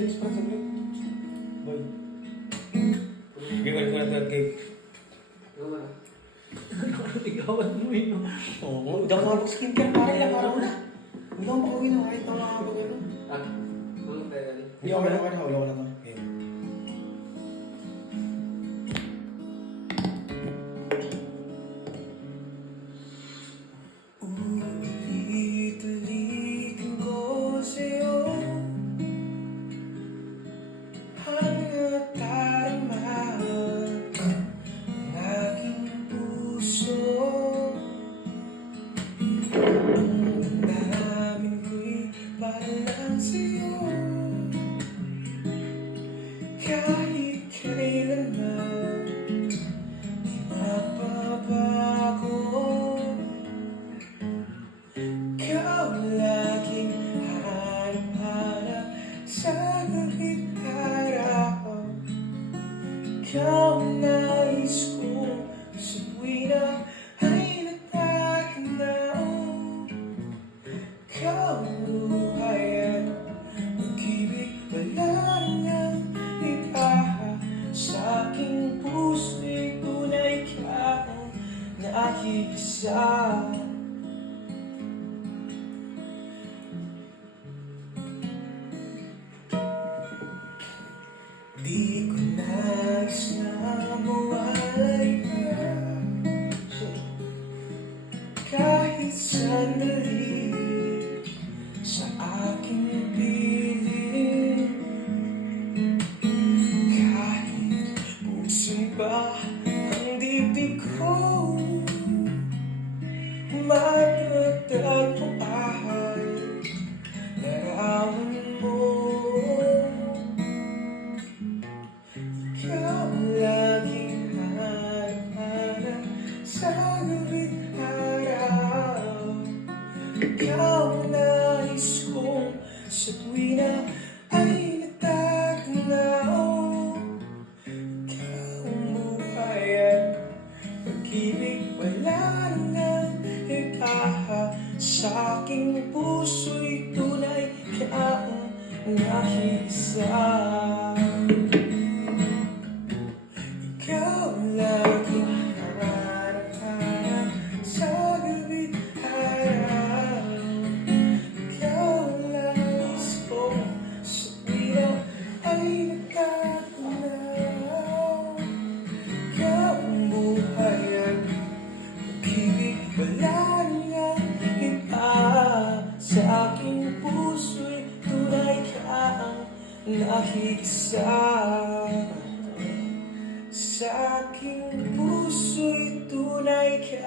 Dennis, parang saglit. Boy. Gawin ko na cake. Ligawan mo yun. Oo, hindi ako makapag-skincare, pare lang, araw na. Hindi ako makauwi na kahit na makapag-ano. Hindi ako na to. Okay. Ulit-ulitin ko sa'yo hanggat tarama ang aking puso. Ang damdamin ko'y para lang sa'yo. Kahit kailanman di mapabago. Ikaw laging hanap-hanap sa gabi't araw. Ikaw ang nais kong sa tuwina ay natatanaw. Ikaw ang buhay at pag-ibig, wala nang iba. Sa aking puso'y tunay ka ang nakikisa. Di ko nais na mawalay ka kahit sandali sa aking piling. Kahit buksin pa ang dibdib ko, magtatagpuan larawan mo. Ikaw laging hanap-hanap sa gabi't araw. Ikaw ang nais kong sa tuwina ay natatanaw. Ikaw ang buhay at pag-ibig, wala nang iba. Sa aking puso'y tunay ka ang nakikisa. Ikaw laging hanap-hanap sa gabi't araw. Ikaw nais ko sa tuwina ay nagkatanaw. Ikaw ang buhay at pag-ibig, wala nang iba. Sa aking puso'y tunay ka ang nakikisa. Sa aking puso'y tunay ka